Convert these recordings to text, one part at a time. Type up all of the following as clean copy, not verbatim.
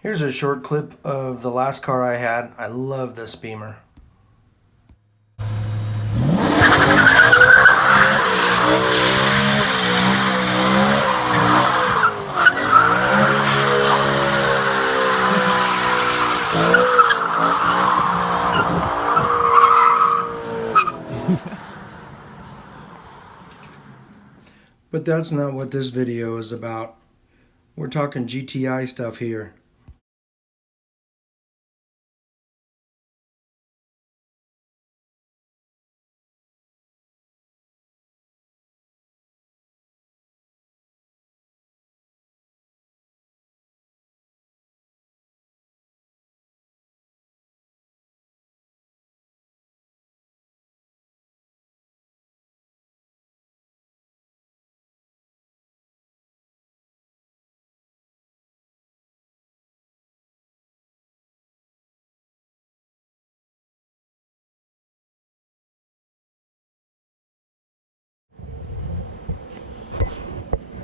Here's a short clip of the last car I had. I love this Beamer. But that's not what this video is about. We're talking GTI stuff here.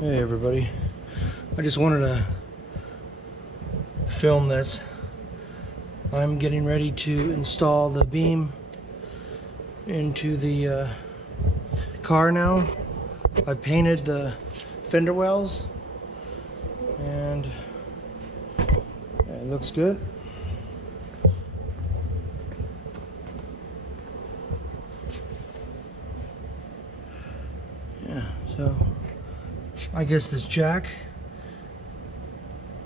Hey everybody, I just wanted to film this. I'm getting ready to install the beam into the car now. I've painted the fender wells and it looks good. Yeah, so I guess this jack,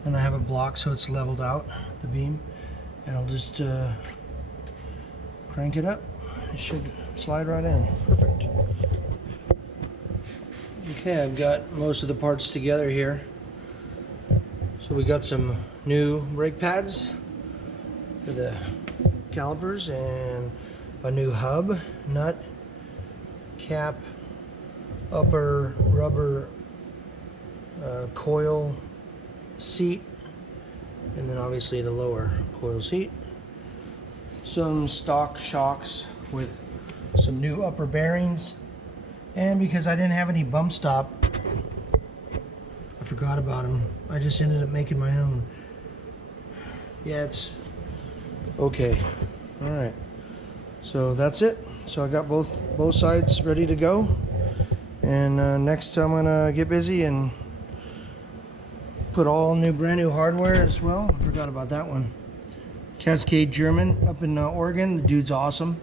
and I have a block so it's leveled out, the beam, and I'll just crank it up. It should slide right in. Perfect. Okay, I've got most of the parts together here. So we got some new brake pads for the calipers and a new hub, nut, cap, upper rubber coil seat, and then obviously the lower coil seat. Some stock shocks with some new upper bearings, and because I didn't have any bump stop, I forgot about them. I just ended up making my own. Yeah, it's okay. All right, so that's it. So I got both sides ready to go, and next I'm gonna get busy and put all brand new hardware as well. I forgot about that one. Cascade German up in Oregon. The dude's awesome.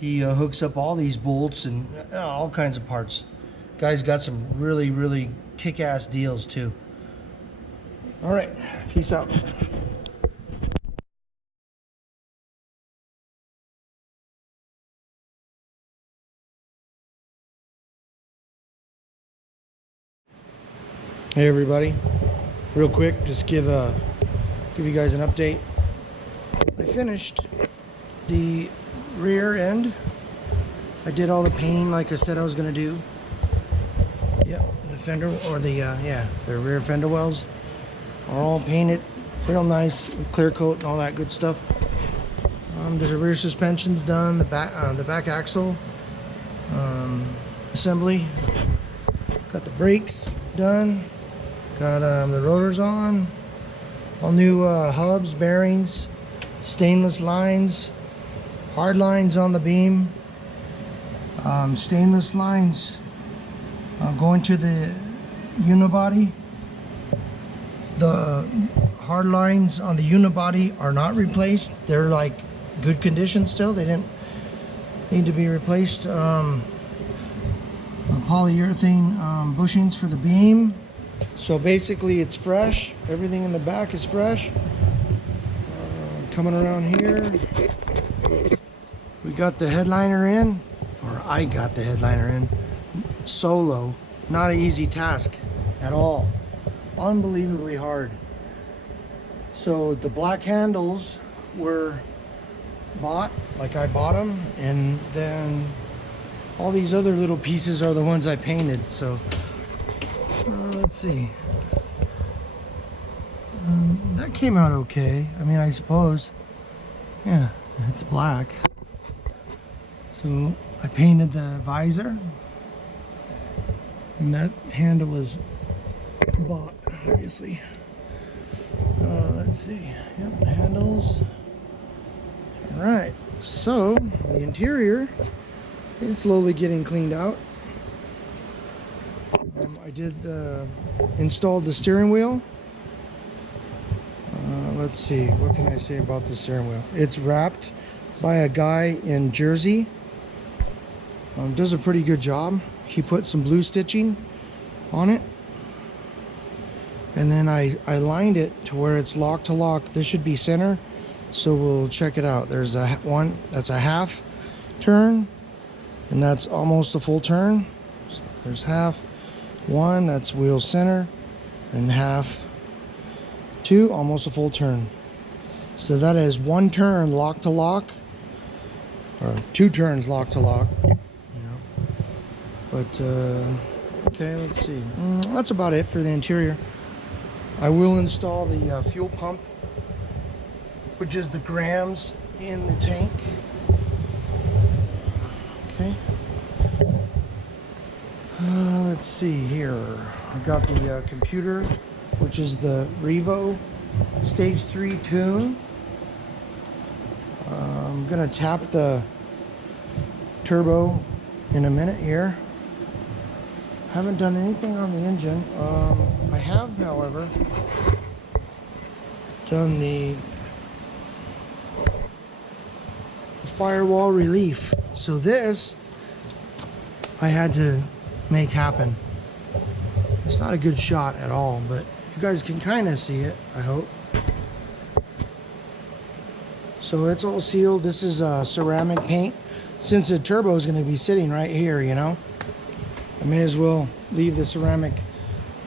He hooks up all these bolts and all kinds of parts. Guy's got some really kick-ass deals too. All right, peace out. Hey everybody, real quick, just give you guys an update. I finished the rear end. I did all the painting like I said I was gonna do. Yep, the fender, or the rear fender wells are all painted real nice with clear coat and all that good stuff. The rear suspension's done, the back axle assembly. Got the brakes done. Got the rotors on. All new hubs, bearings, stainless lines, hard lines on the beam. Stainless lines going to the unibody. The hard lines on the unibody are not replaced. They're like good condition still. They didn't need to be replaced. Polyurethane bushings for the beam. So basically it's fresh. Everything in the back is fresh. Coming around here, we got the headliner in, or I got the headliner in solo. Not an easy task at all. Unbelievably hard. So the black handles were bought, like I bought them, and then all these other little pieces are the ones I painted. So let's see. That came out okay. I mean, I suppose. Yeah, it's black. So I painted the visor, and that handle is bought, obviously. Let's Let's see. Yep, handles. All right. So the interior is slowly getting cleaned out. I did installed the steering wheel. Let's see. What can I say about the steering wheel? It's wrapped by a guy in Jersey. Does a pretty good job. He put some blue stitching on it, and then I lined it to where it's lock to lock. This should be center, so we'll check it out. There's a one that's a half turn, and that's almost a full turn. So there's half, one that's wheel center, and half, two, almost a full turn. So that is one turn lock to lock, or two turns lock to lock. But okay, let's see. That's about it for the interior. I will install the fuel pump, which is the grams in the tank. Okay. Let's see here. I got the computer, which is the Revo Stage 3 tune. I'm gonna tap the turbo in a minute here. Haven't done anything on the engine. I have, however, done the firewall relief. So this I had to make happen. It's not a good shot at all, but you guys can kind of see it, I hope. So it's all sealed. This is ceramic paint. Since the turbo is going to be sitting right here, you know, I may as well leave the ceramic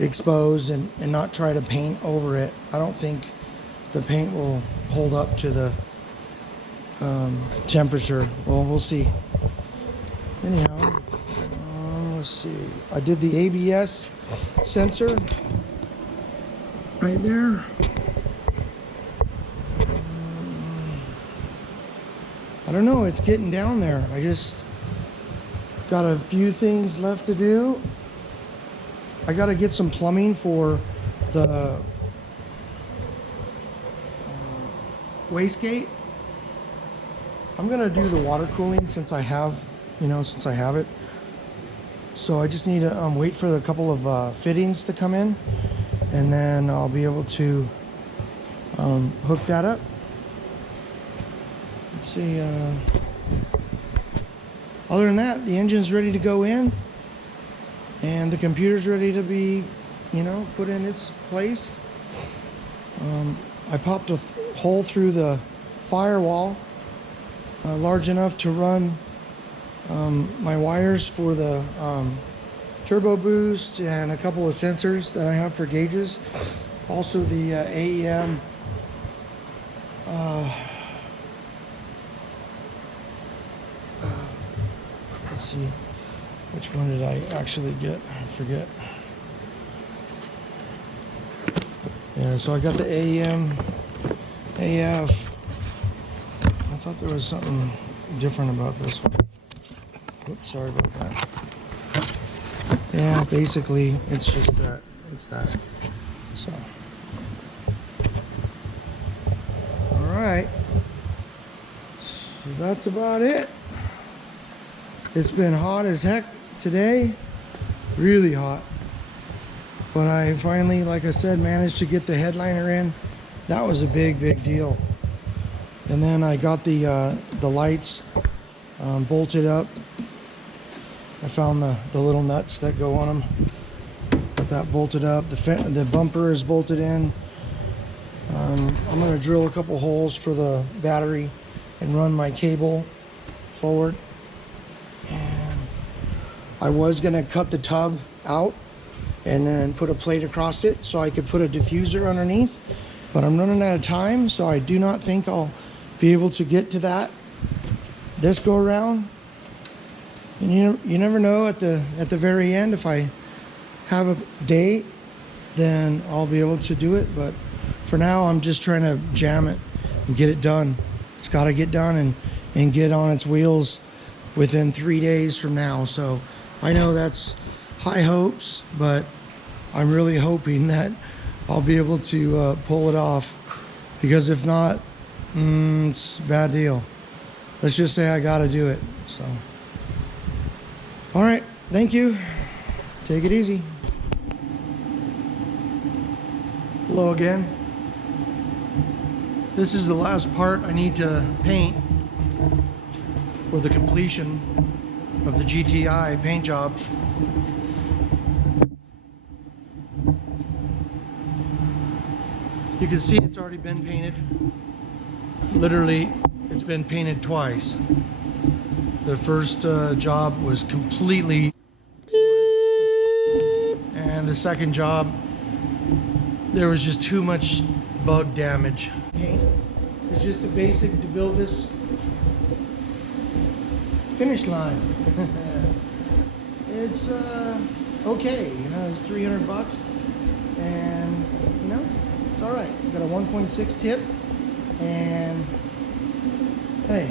exposed and not try to paint over it. I don't think the paint will hold up to the temperature. Well, we'll see. Anyhow, let's see. I did the ABS sensor right there. I don't know, it's getting down there. I just got a few things left to do. I got to get some plumbing for the wastegate. I'm gonna do the water cooling since I have, since I have it. So I just need to wait for a couple of fittings to come in, and then I'll be able to hook that up. Let's see. Other than that, the engine's ready to go in, and the computer's ready to be, put in its place. I popped a hole through the firewall large enough to run my wires for the turbo boost and a couple of sensors that I have for gauges. Also the AEM let's see, which one did I actually get? I forget. Yeah, so I got the AEM AF. I thought there was something different about this one. Oops, sorry about that. Yeah, basically it's just that. It's that. So, all right. So that's about it. It's been hot as heck today, really hot. But I finally, like I said, managed to get the headliner in. That was a big, big deal. And then I got the lights bolted up. I found the little nuts that go on them. Got that bolted up. The bumper is bolted in. I'm gonna drill a couple holes for the battery and run my cable forward. And I was gonna cut the tub out and then put a plate across it so I could put a diffuser underneath, but I'm running out of time, so I do not think I'll be able to get to that this go around. And you never know, at the very end, if I have a date, then I'll be able to do it. But for now, I'm just trying to jam it and get it done. It's got to get done and get on its wheels within 3 days from now. So I know that's high hopes, but I'm really hoping that I'll be able to pull it off. because if not, it's a bad deal. Let's just say I gotta do it. So, all right, thank you. Take it easy. Hello again. This is the last part I need to paint for the completion of the GTI paint job. You can see it's already been painted. Literally, it's been painted twice. The first job was completely, and the second job, there was just too much bug damage. Paint is just a basic to build this finish line. It's okay, you know, it's 300 bucks, and you know, it's all right. Got a 1.6 tip, and hey,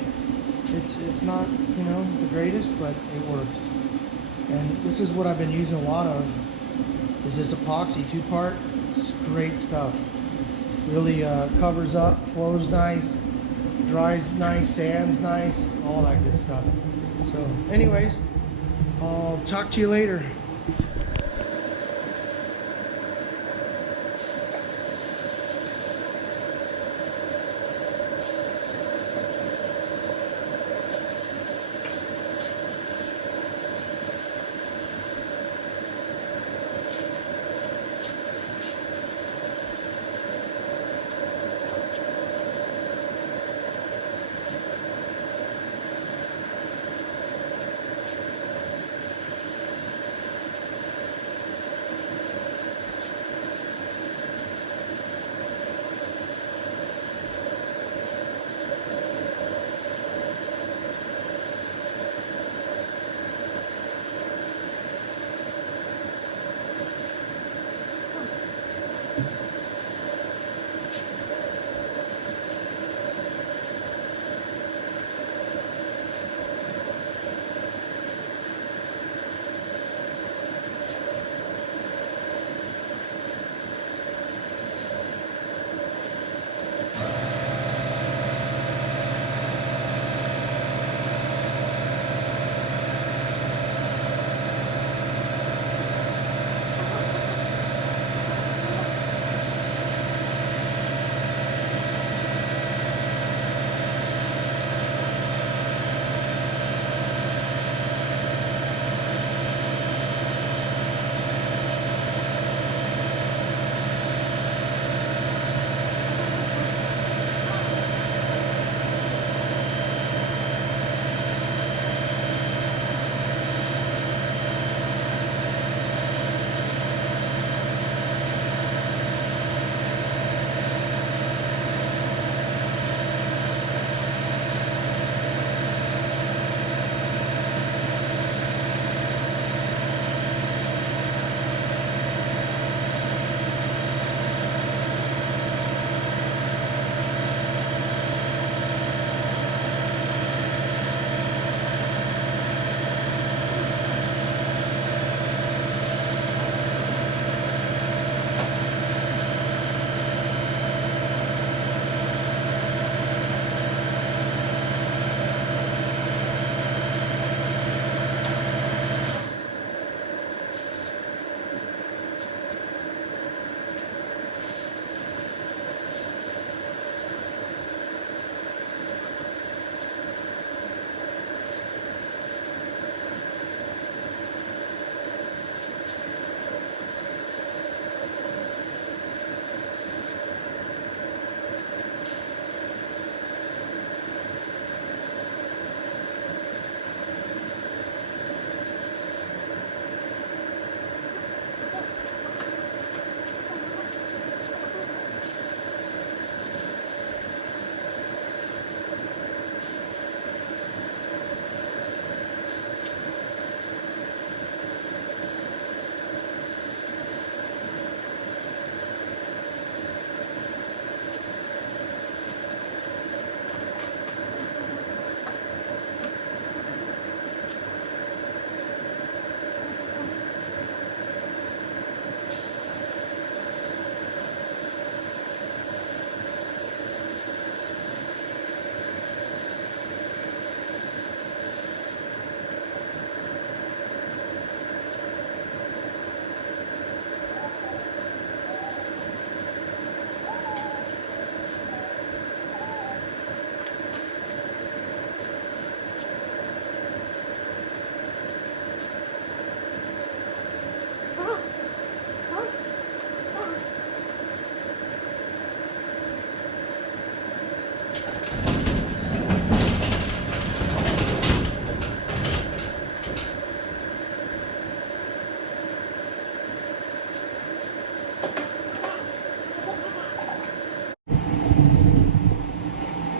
it's not, you know, the greatest, but it works. And this is what I've been using a lot of, is this epoxy 2-part. It's great stuff. Really covers up, flows nice, dries nice, sands nice, all that good stuff. So anyways, I'll talk to you later.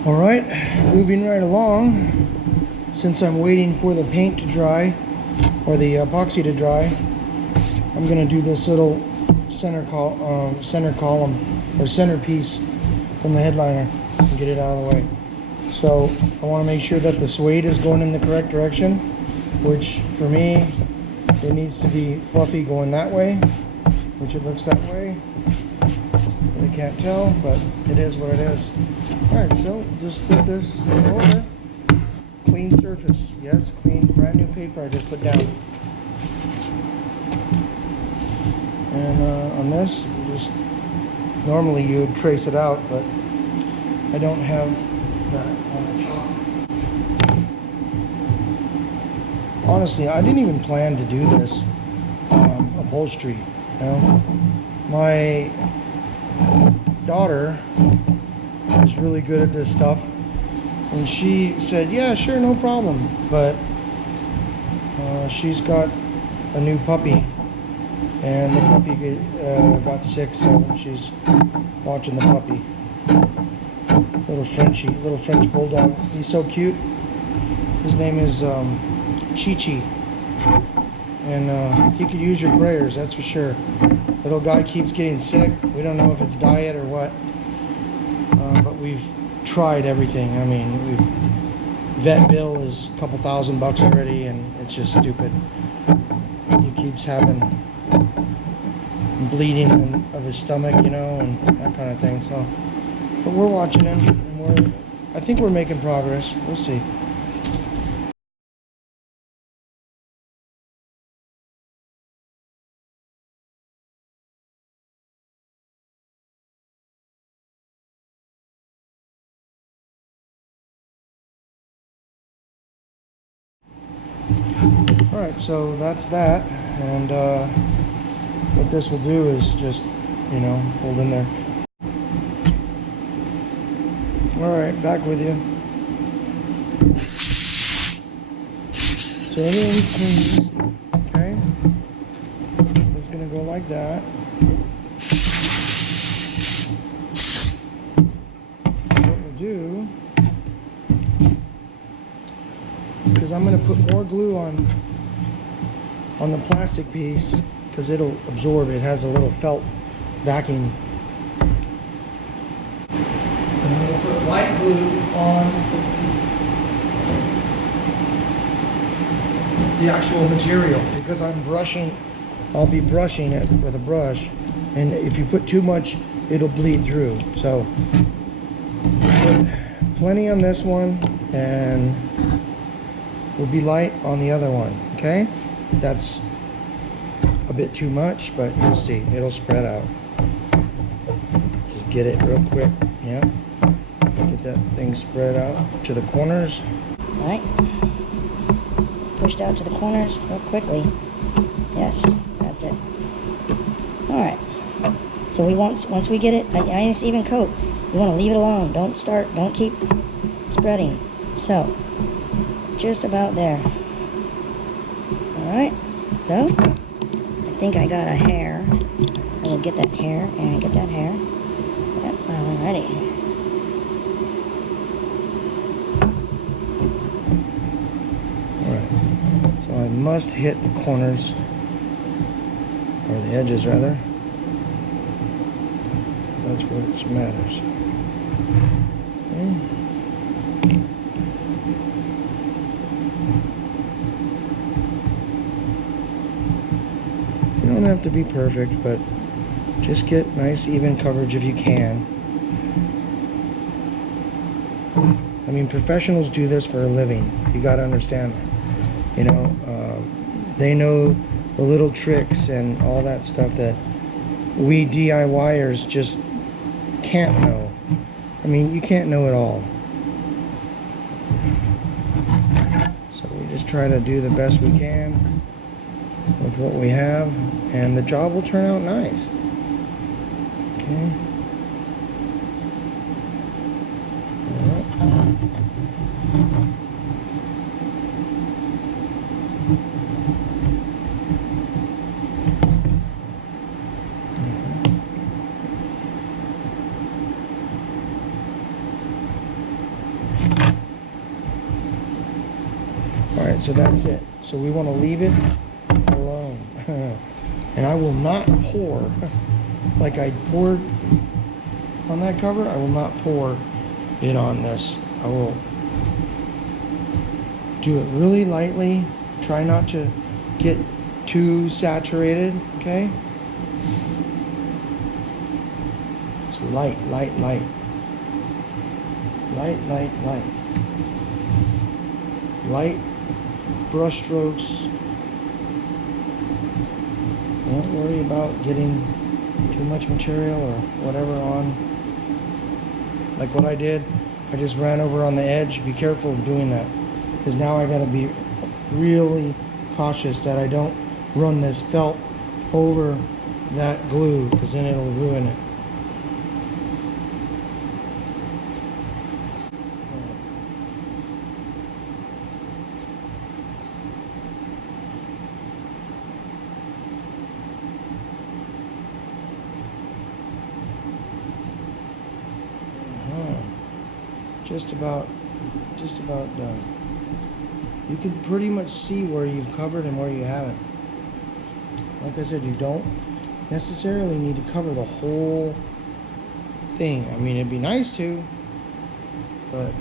All right, moving right along. Since I'm waiting for the paint to dry, or the epoxy to dry, I'm gonna do this little center column or centerpiece from the headliner and get it out of the way. So I want to make sure that the suede is going in the correct direction, which for me, it needs to be fluffy going that way, which it looks that way. I can't tell, but it is what it is. All right, so just flip this over. Clean surface, yes, clean, brand new paper I just put down. And on this, just normally you would trace it out, but I don't have that on the chalk. Honestly, I didn't even plan to do this upholstery. You know, my daughter is really good at this stuff, and she said, "Yeah, sure, no problem." But she's got a new puppy. And the puppy got sick, so she's watching the puppy. Little French bulldog. He's so cute. His name is Chi-Chi. And he could use your prayers, that's for sure. Little guy keeps getting sick. We don't know if it's diet or what. But we've tried everything. I mean, vet bill is a couple $1,000 already, and it's just stupid. He keeps having bleeding of his stomach, you know, and that kind of thing. So, but we're watching him, and I think we're making progress. We'll see. All right, so that's that, and what this will do is just, you know, hold in there. All right, back with you. So everything's clean, okay? It's gonna go like that. What we'll do, because I'm gonna put more glue on the plastic piece, because it'll absorb. It has a little felt backing. And I'm going to put light glue on the actual material, because I'm brushing. I'll be brushing it with a brush, and if you put too much, it'll bleed through. So put plenty on this one, and will be light on the other one. Okay, that's a bit too much, but you'll see, it'll spread out. Just get it real quick. Yeah, get that thing spread out to the corners. All right, pushed out to the corners real quickly. Yes, that's it. All right, so once we get it a nice even coat, we want to leave it alone. Don't keep spreading. So just about there. All right, so I think I got a hair. I will get that hair and get that hair. Yep, alrighty. Alright, so I must hit the corners, or the edges rather. That's what matters. Okay. You don't have to be perfect, but just get nice even coverage if you can. I mean, professionals do this for a living. You got to understand that. You know, they know the little tricks and all that stuff that we DIYers just can't know. I mean, you can't know it all. So we just try to do the best we can with what we have, and the job will turn out nice. Okay. So that's it. So we want to leave it alone. And I will not pour like I poured on that cover. I will not pour it on this. I will do it really lightly. Try not to get too saturated, okay? It's light, light, light. Light, light, light. Light brush strokes. Don't worry about getting too much material or whatever on. Like what I did, I just ran over on the edge. Be careful of doing that, because now I gotta be really cautious that I don't run this felt over that glue, because then it'll ruin it. Just about done. You can pretty much see where you've covered and where you haven't. Like I said, you don't necessarily need to cover the whole thing. I mean, it'd be nice to, but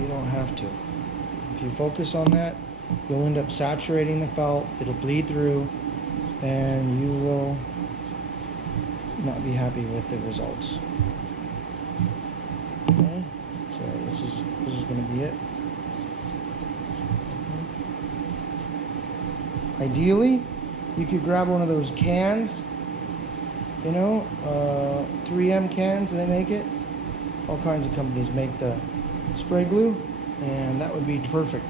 you don't have to. If you focus on that, you'll end up saturating the felt, it'll bleed through, and you will not be happy with the results. Okay, so this is going to be it. Ideally, you could grab one of those cans, you know, 3M cans, they make it. All kinds of companies make the spray glue, and that would be perfect.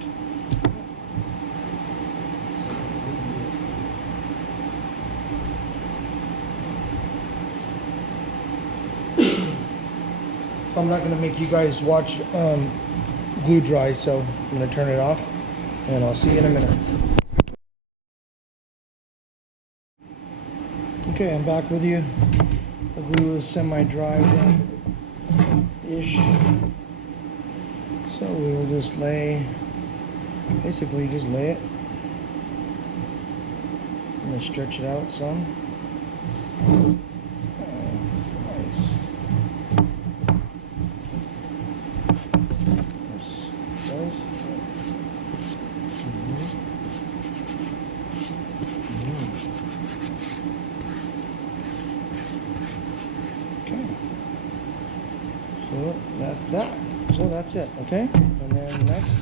I'm not going to make you guys watch glue dry, so I'm going to turn it off, and I'll see you in a minute. Okay, I'm back with you. The glue is semi-dry ish. So we will just basically just lay it. I'm going to stretch it out some. Nice. So that's it, okay? And then next,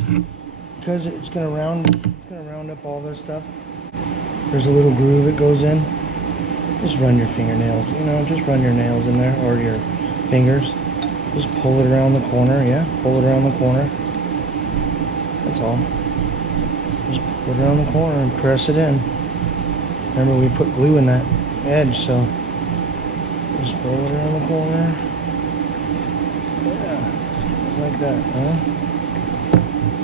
because it's gonna round up all this stuff. There's a little groove it goes in. Just run your fingernails, you know, just run your nails in there, or your fingers. Just pull it around the corner, yeah? Pull it around the corner. That's all. Just pull it around the corner and press it in. Remember, we put glue in that edge, so just pull it around the corner. Like that, huh?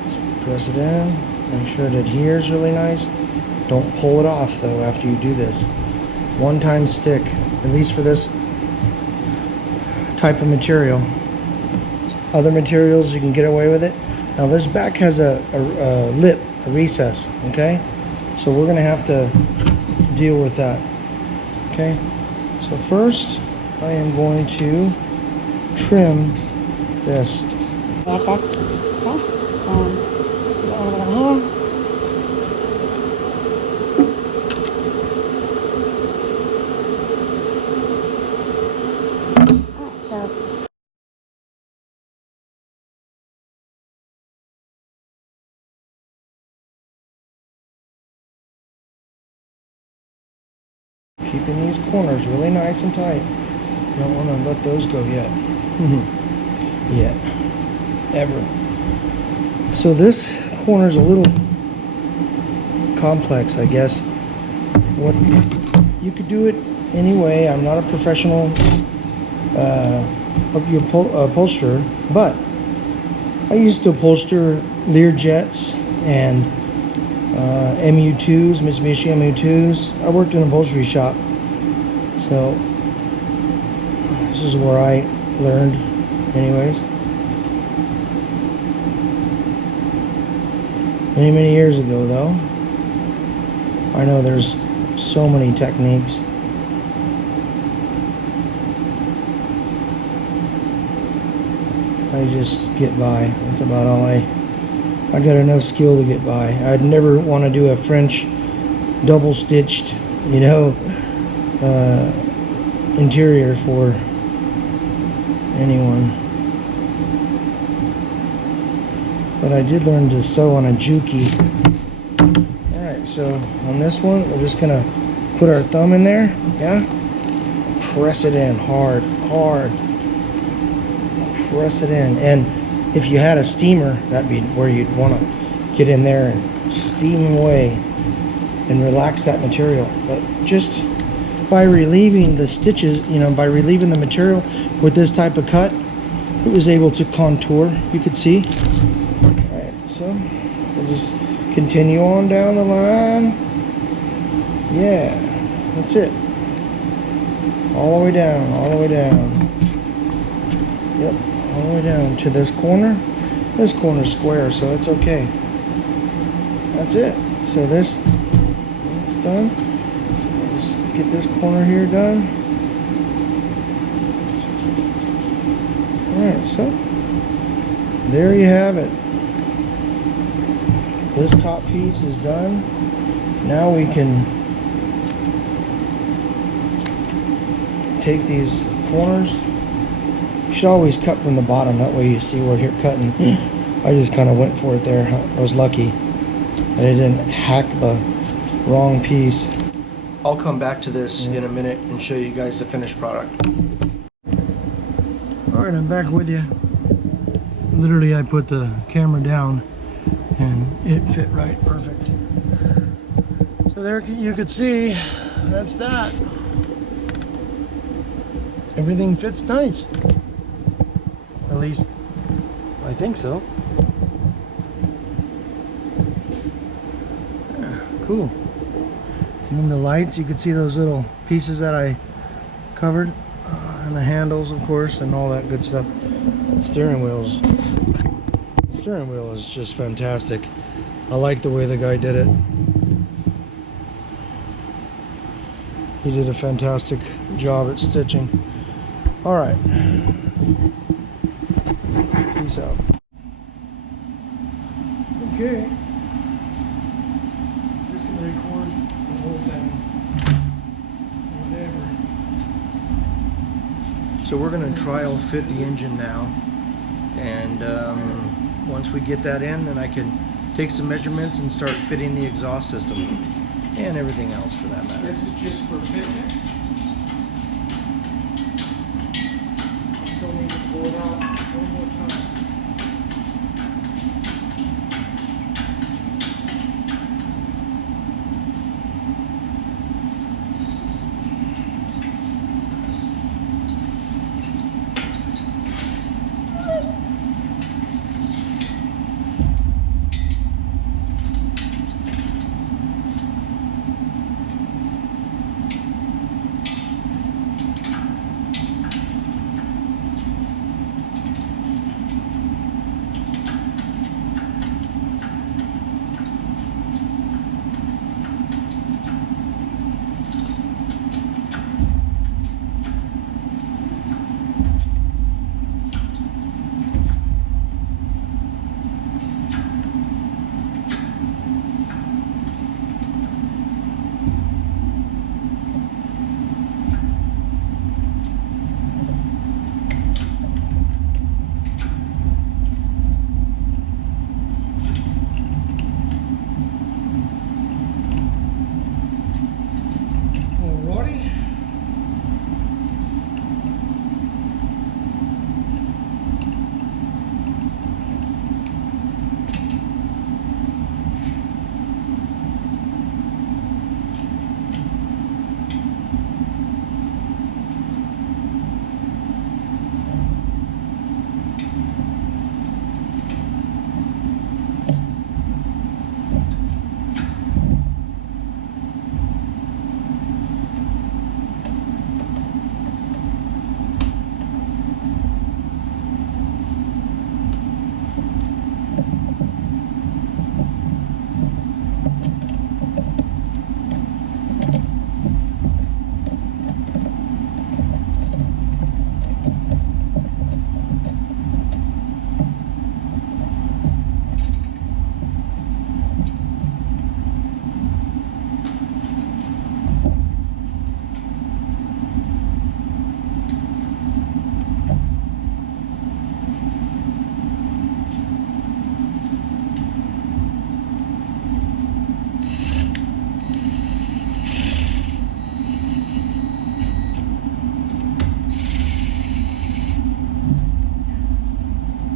Just press it in, make sure it adheres really nice. Don't pull it off though after you do this. One-time stick, at least for this type of material. Other materials you can get away with it. Now this back has a lip, a recess, okay? So we're gonna have to deal with that, okay? So first, I am going to trim this. The excess. Okay. Get rid of it over here. Alright, so keeping these corners really nice and tight. You don't want to let those go yet. Yet. Ever. So this corner is a little complex, I guess. What you could do it anyway. I'm not a professional upholsterer, but I used to upholster Learjets and MU2s, Mitsubishi MU2s. I worked in an upholstery shop, so this is where I learned anyways. Many, many years ago, though. I know there's so many techniques. I just get by. That's about all I got enough skill to get by. I'd never want to do a French double stitched, you know, interior for anyone. But I did learn to sew on a Juki. Alright, so on this one, we're just gonna put our thumb in there, yeah? Press it in hard, hard. Press it in. And if you had a steamer, that'd be where you'd want to get in there and steam away and relax that material. But just by relieving the stitches, you know, by relieving the material with this type of cut, it was able to contour, you could see. Alright, so we'll just continue on down the line. Yeah, that's it. All the way down, all the way down. Yep, all the way down to this corner. This corner's square, so it's okay. That's it. So it's done. Just get this corner here done. Alright, so there you have it. This top piece is done. Now we can take these corners. You should always cut from the bottom, that way you see where you're cutting. I just kind of went for it there. I was lucky that I didn't hack the wrong piece. I'll come back to this in a minute and show you guys the finished product. Alright, I'm back with you. Literally, I put the camera down and it fit right perfect. So there you could see, that's that. Everything fits nice. At least, I think so. Yeah, cool. And then the lights, you could see those little pieces that I covered. And the handles, of course, and all that good stuff. Steering wheel is just fantastic. I like the way the guy did it. He did a fantastic job at stitching. All right. Peace out. Okay. Just gonna record the whole thing. Whatever. So we're gonna trial fit the engine now, and once we get that in, then I can take some measurements and start fitting the exhaust system and everything else for that matter. This is just for fitment. Still need to pull it out one more time.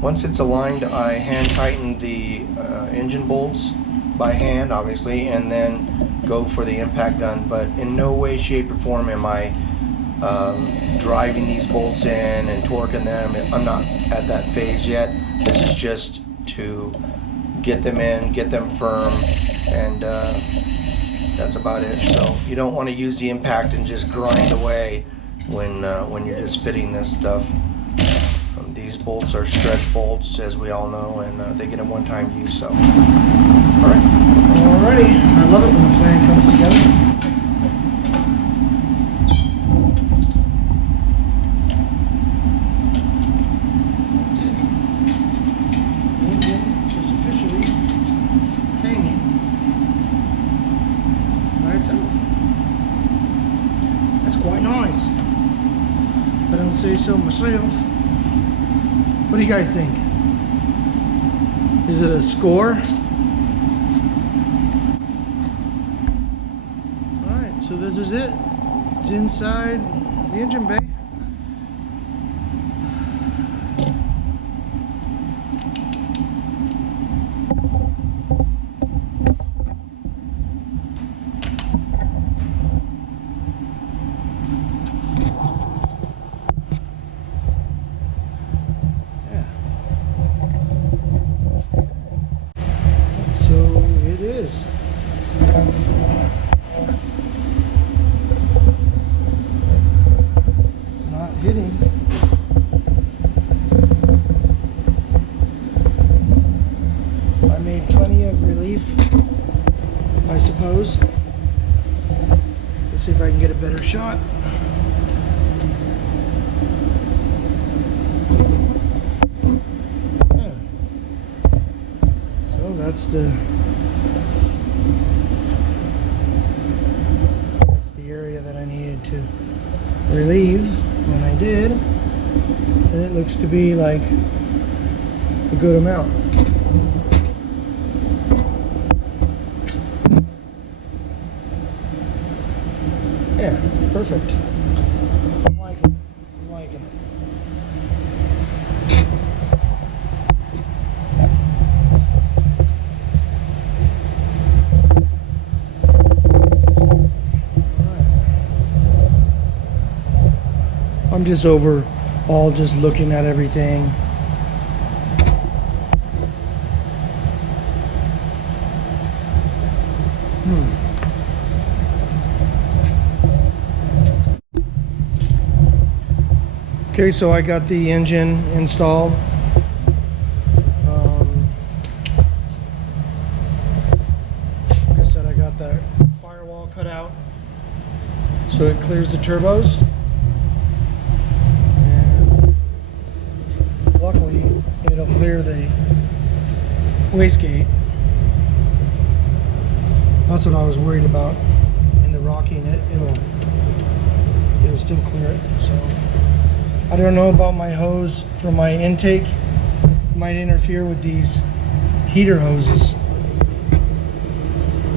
Once it's aligned, I hand tighten the engine bolts by hand, obviously, and then go for the impact gun. But in no way, shape, or form am I driving these bolts in and torquing them. I'm not at that phase yet. This is just to get them in, get them firm, and that's about it. So you don't want to use the impact and just grind away when you're just fitting this stuff. These bolts are stretch bolts, as we all know, and they get a one-time use. So, all right. Alrighty, I love it when the plan comes together. That's it. The engine is officially hanging by itself. That's quite nice. If I don't say so myself. What do you guys think? Is it a score? Alright, so this is it. It's inside the engine bay. So it is. It's not hitting. I made plenty of relief, I suppose. Let's see if I can get a better shot. Yeah. So that's the area that I needed to relieve when I did, and it looks to be like a good amount. Yeah, perfect. I'm liking it. I'm liking it. I'm just overall just looking at everything. Okay, so I got the engine installed. Like I said, I got the firewall cut out so it clears the turbos. Luckily, it'll clear the wastegate. That's what I was worried about. In the rocking, it'll still clear it. So I don't know about my hose from my intake. It might interfere with these heater hoses.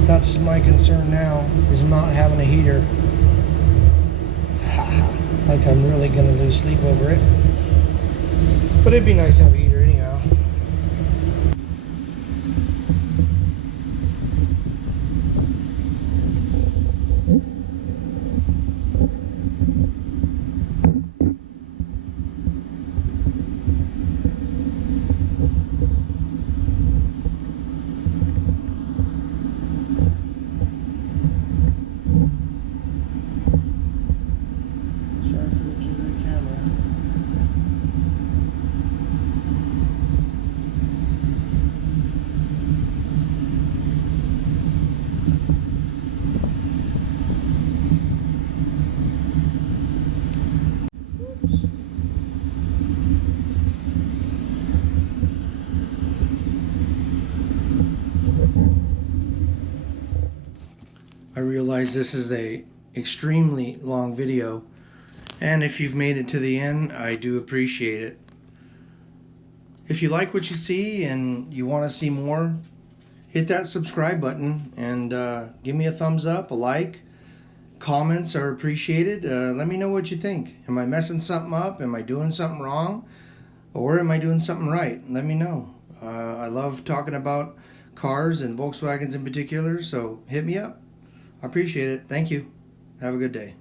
That's my concern now, is not having a heater. Like I'm really gonna lose sleep over it. But it'd be nice to have a heater anyhow. Sorry for the jittery camera. I realize this is a extremely long video, and if you've made it to the end, I do appreciate it. If you like what you see and you want to see more, hit that subscribe button and give me a thumbs up, a like. Comments are appreciated. Let me know what you think. Am I messing something up? Am I doing something wrong? Or am I doing something right? Let me know. I love talking about cars and Volkswagens in particular, so hit me up. I appreciate it. Thank you. Have a good day.